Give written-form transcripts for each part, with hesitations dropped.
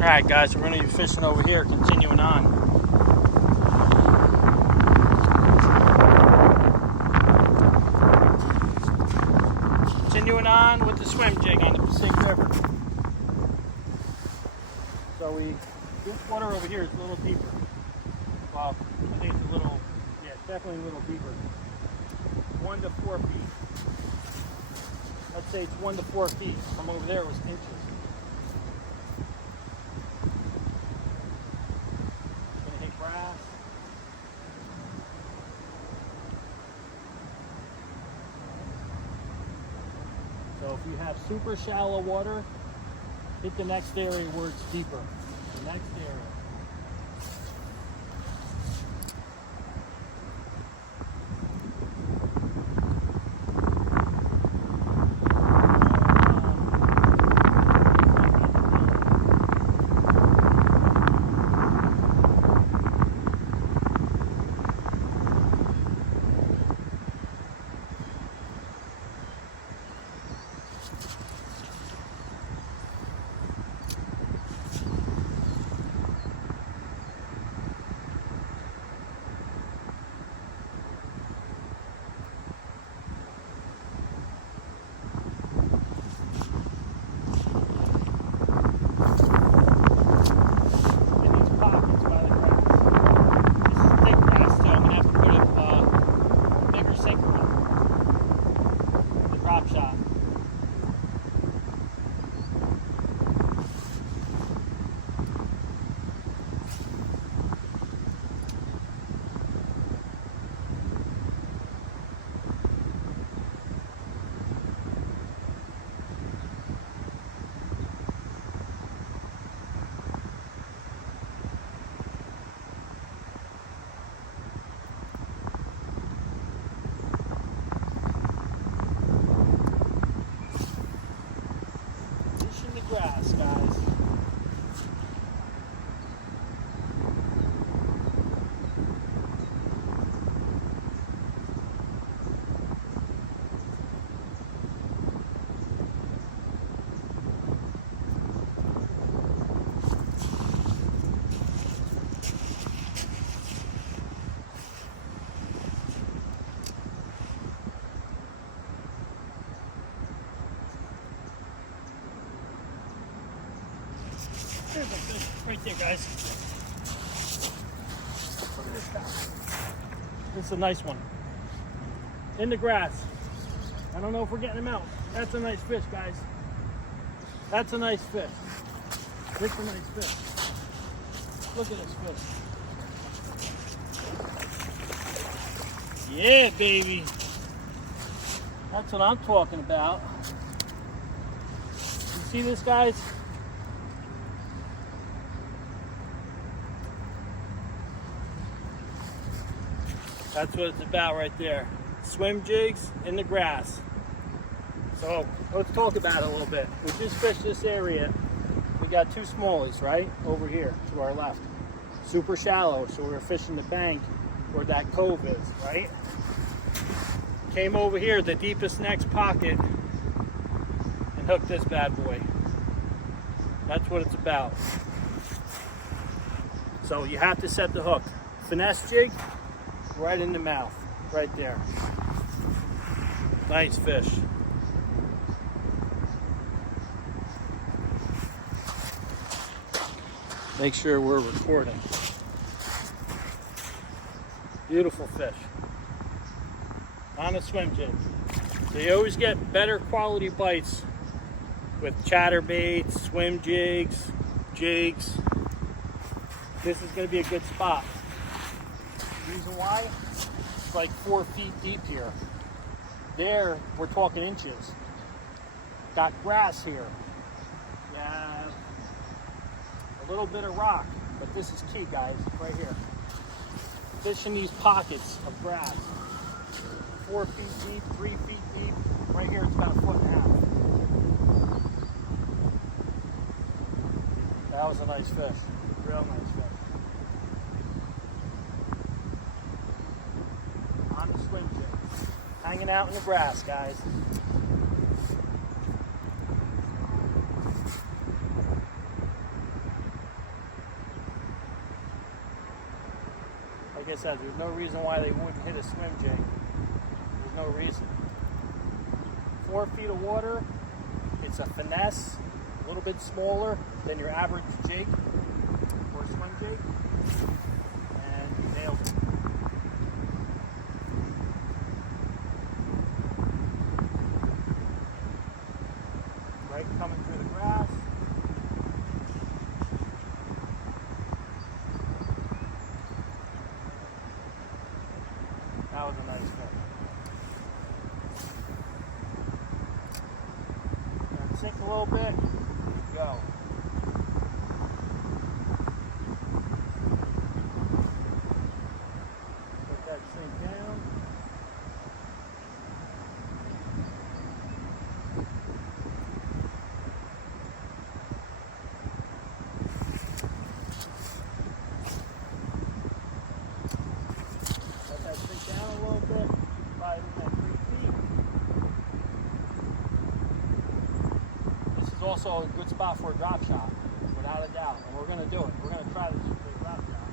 Alright guys, we're going to be fishing over here, continuing on. Continuing on with the swim jig on the Pacific River. So this water over here is a little deeper. Well, I think it's a little, yeah, definitely a little deeper. 1 to 4 feet. Let's say it's 1 to 4 feet. From over there it was inches. Gonna hit grass. So if you have super shallow water, hit the next area where it's deeper. The next area. Grass, guys. There's a fish right there, guys. Look at this guy. This is a nice one. In the grass. I don't know if we're getting him out. That's a nice fish, guys. That's a nice fish. This is a nice fish. Look at this fish. Yeah, baby. That's what I'm talking about. You see this, guys? That's what it's about right there. Swim jigs in the grass. So let's talk about it a little bit. We just fished this area. We got 2 smallies right over here to our left. Super shallow, so we were fishing the bank where that cove is, right? Came over here, the deepest next pocket, and hooked this bad boy. That's what it's about. So you have to set the hook. Finesse jig, right in the mouth, right there. Nice fish. Make sure we're recording. Beautiful fish. On a swim jig. So you always get better quality bites with chatterbaits, swim jigs, jigs. This is going to be a good spot. Reason why? It's like 4 feet deep here. There, we're talking inches. Got grass here. You have a little bit of rock, but this is key, guys, right here. Fish in these pockets of grass. 4 feet deep, 3 feet deep. Right here, it's about 1.5 feet. That was a nice fish. Real nice fish. On the swim jig. Hanging out in the grass, guys. like I said, there's no reason why they wouldn't hit a swim jig. There's no reason. 4 feet of water. It's a finesse, a little bit smaller than your average jig or swim jig, and you nailed it. Right, coming through the grass. That was a nice one. Sink a little bit, go. Let that sink down. Let that sink down a little bit. Probably at 3 feet. Also a good spot for a drop shot, without a doubt, and we're going to do it. We're going to try this with a drop shot.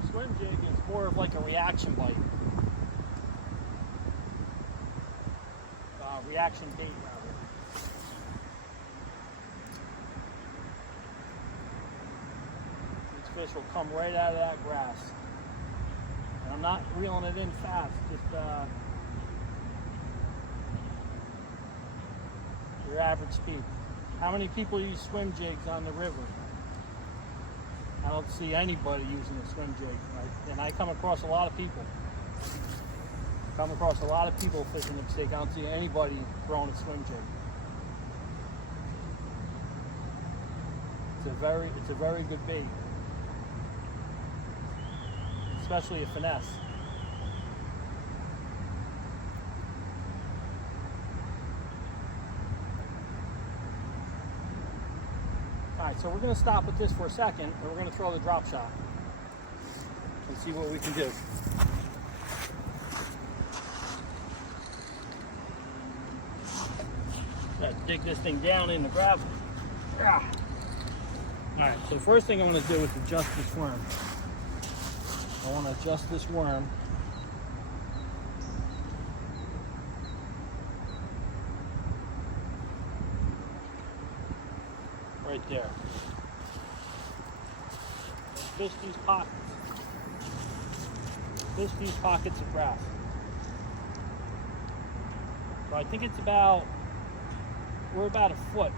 The swim jig is more of like a reaction bite. Reaction bait, rather. This fish will come right out of that grass. And I'm not reeling it in fast, just your average speed. How many people use swim jigs on the river? I don't see anybody using a swim jig, right? And I come across a lot of people. Fishing the Pacific. I don't see anybody throwing a swim jig. It's a very good bait, especially a finesse. Alright, so we're going to stop with this for a second, and we're going to throw the drop shot and see what we can do. Gotta dig this thing down in the gravel. Alright, so the first thing I'm going to do is adjust this worm. I want to adjust this worm. Right there. Fish these pockets. Fish these pockets of grass. So I think it's about, we're about a foot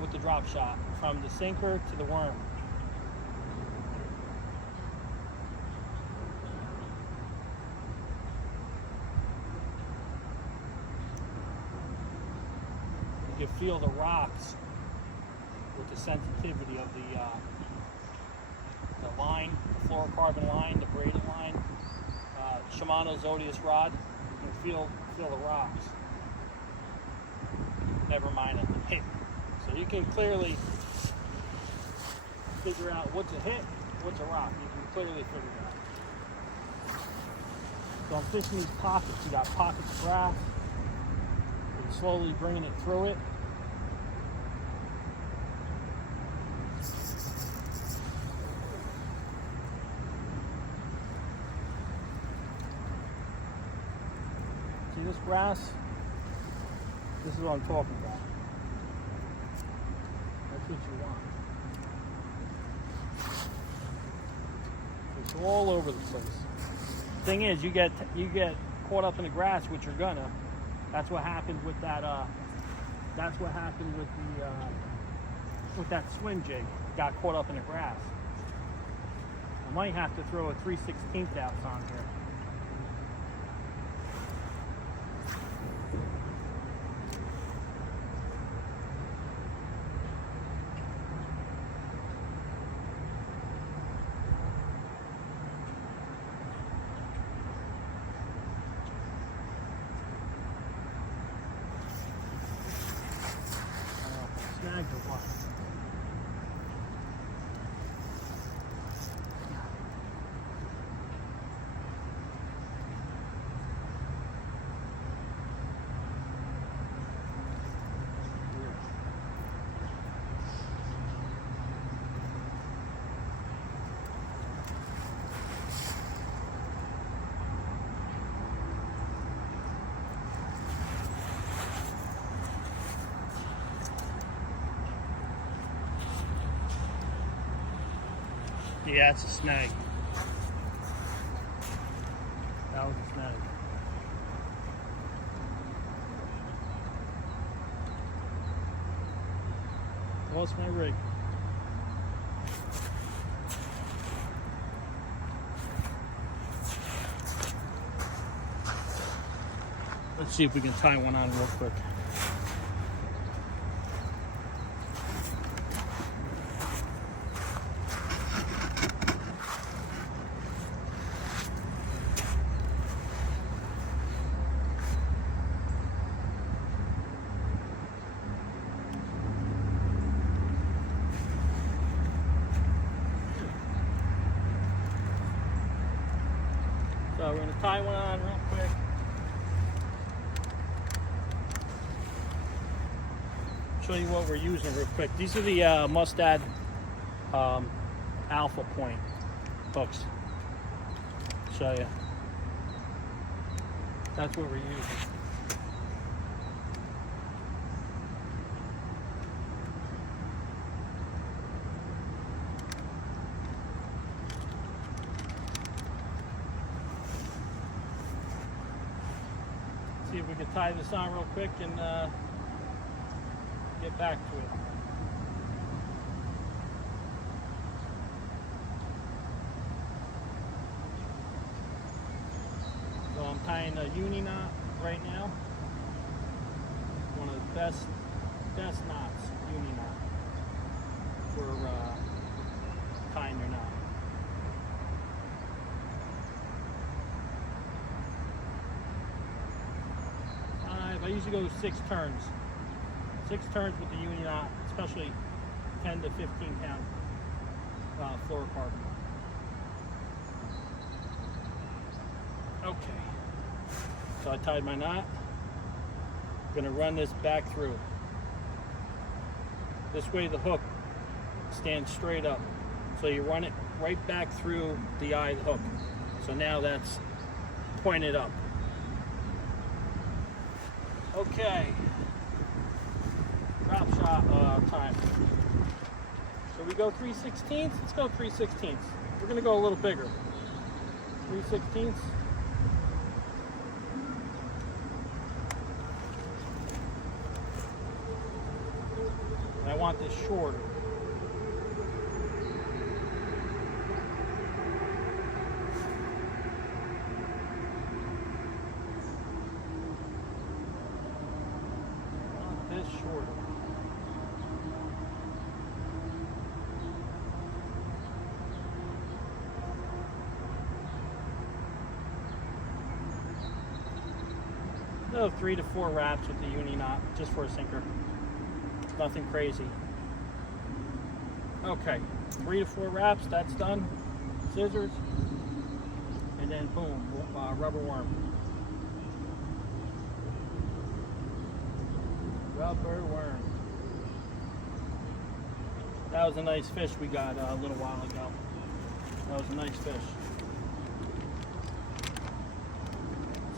with the drop shot from the sinker to the worm. You can feel the rocks with the sensitivity of the line, the fluorocarbon line, the braided line, Shimano Zodius rod. You can feel the rocks. Never mind a hit. So you can clearly figure out what's a hit, what's a rock. You can clearly figure it out. So I'm fishing these pockets. You got pockets of grass. You're slowly bringing it through it. See this grass? This is what I'm talking about. That's what you want. It's all over the place. Thing is, you get caught up in the grass, which you're gonna. That's what happened with that. That's what happened with that swim jig. Got caught up in the grass. I might have to throw a 3/16 ounce on here. Snagged or what? Yeah, it's a snag. That was a snag. Lost my rig. Let's see if we can tie one on real quick. So we're going to tie one on real quick. Show you what we're using real quick. These are the Mustad Alpha Point hooks. Show you. That's what we're using. See if we can tie this on real quick and get back to it. So I'm tying a uni knot right now. One of the best knots, uni knot, for tying your knot. I usually go 6 turns. 6 turns with the uni knot, especially 10 to 15 pound fluorocarbon. Okay, so I tied my knot. I'm gonna run this back through. This way the hook stands straight up. So you run it right back through the eye of the hook. So now that's pointed up. Okay, drop shot time. So we go 3/16. Let's go 3/16. We're gonna go a little bigger. 3/16. And I want this shorter. Shorter. So 3 to 4 wraps with the uni knot, just for a sinker. Nothing crazy. Okay, 3 to 4 wraps, that's done. Scissors, and then boom, rubber worm. Rubber worm. That was a nice fish we got a little while ago. That was a nice fish.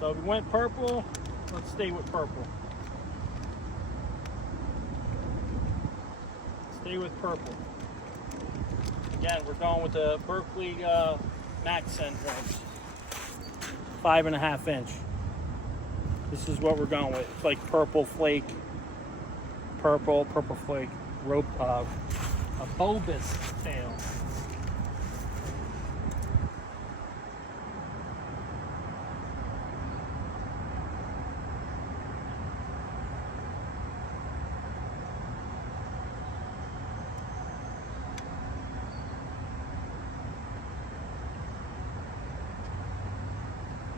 So we went purple. Let's stay with purple. Stay with purple. Again, we're going with the Berkeley Maxent ones. 5.5 inch. This is what we're going with. It's like purple flake. Purple flake, rope, a bulbous tail.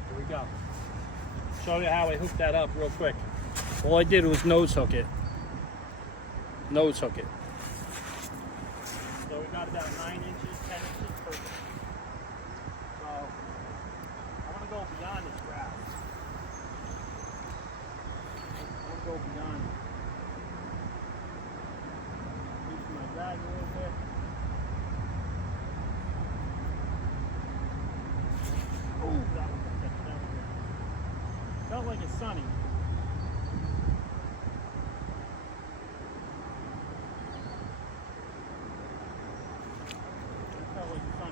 Here we go. Show you how I hooked that up real quick. All I did was nose hook it. Nose hook it. So we got about 9 inches, 10 inches perfect. So I want to go beyond this grass. I want to go beyond it. Loosen my drag a little bit. Ooh, that was a catch. That was good. Felt like it's sunny. Like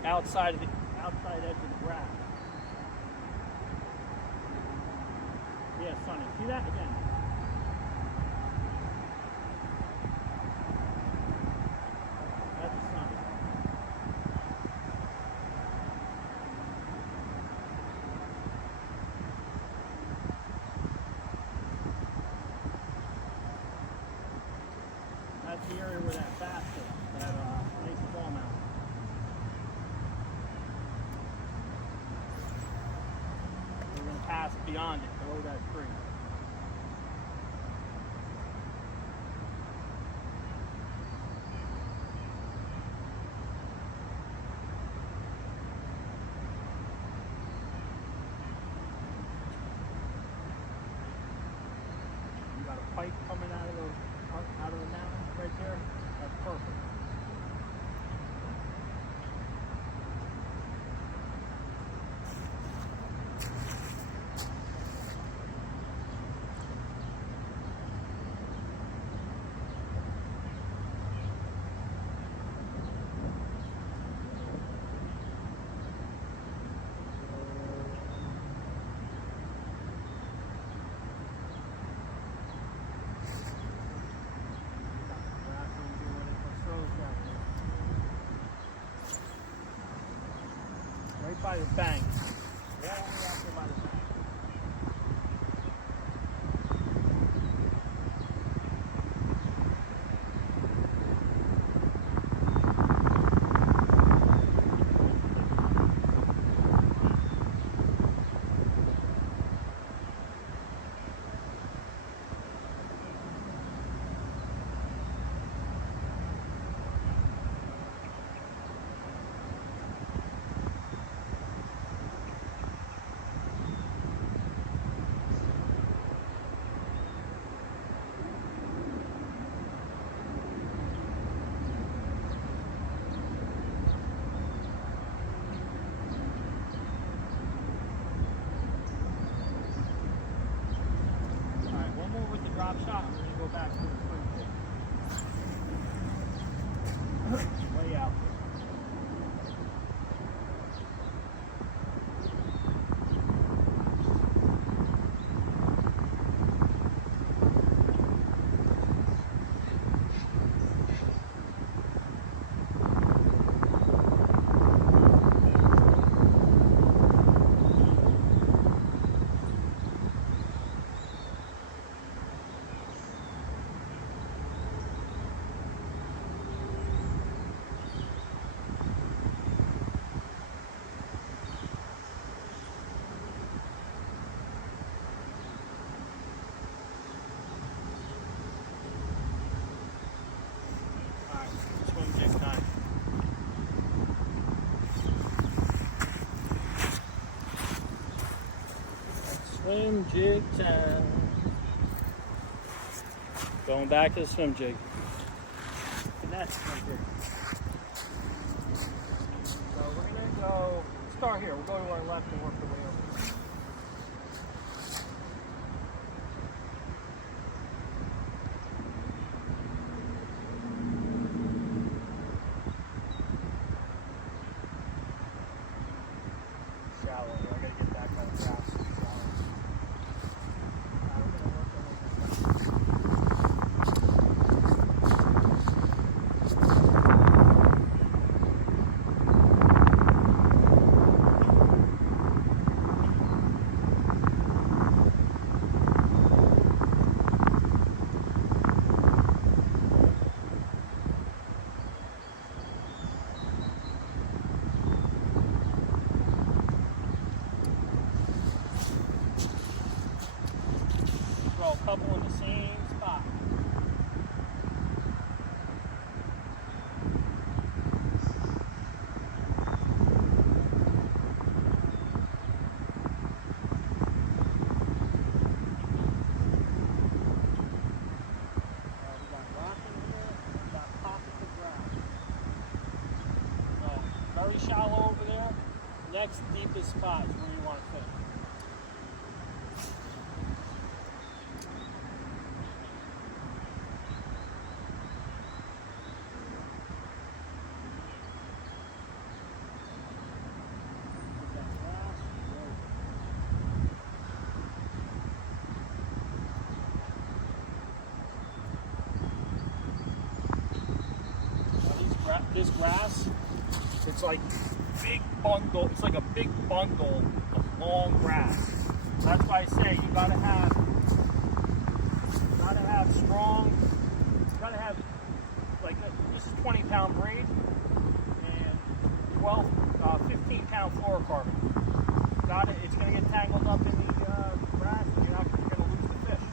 the outside edge of the grass. Yeah, Sonny, see that again? That's Sonny. That's the area where that bass is, that nice smallmouth. We're going to pass beyond it, below that tree. You got a pipe coming out of the mountain right there. That's perfect. Right by the bank. Right out there by the bank. Drop shot, we're going to go back to the swim jig. Way out. Swim jig time. Going back to the swim jig. Finesse swim jig. So we're going to go, start here. We'll go to our left and work the way over. Shallow. I got to get back by the grass. A couple in the same spot. We got rock in here, we got pockets of grass. So, very shallow over there. Next deepest spot is where you want to fish. this grass, it's like big bundle. It's like a big bundle of long grass. That's why I say you gotta have strong. You gotta have like this is 20-pound braid and 15-pound fluorocarbon. Got it. It's gonna get tangled up in the grass, and you're gonna lose the fish.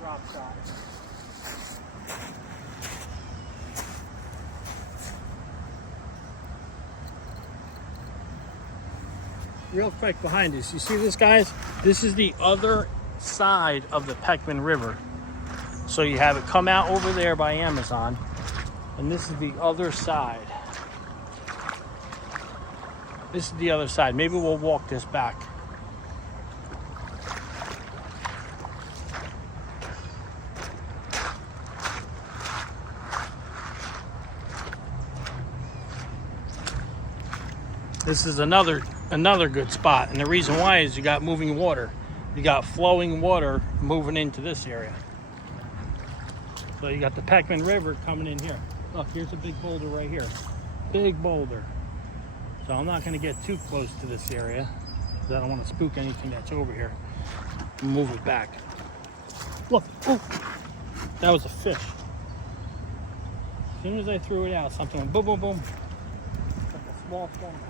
Drop shot. Real quick behind us, you see this, guys? This is the other side of the Peckman River. So you have it come out over there by Amazon, and this is the other side. This is the other side. Maybe we'll walk this back. This is another good spot, and the reason why is you got moving water. You got flowing water moving into this area. So you got the Peckman River coming in here. Look, here's a big boulder right here. Big boulder. So I'm not going to get too close to this area because I don't want to spook anything that's over here. Move it back. Look, oh, that was a fish. As soon as I threw it out, something went boom, boom, boom. Like a small smallmouth.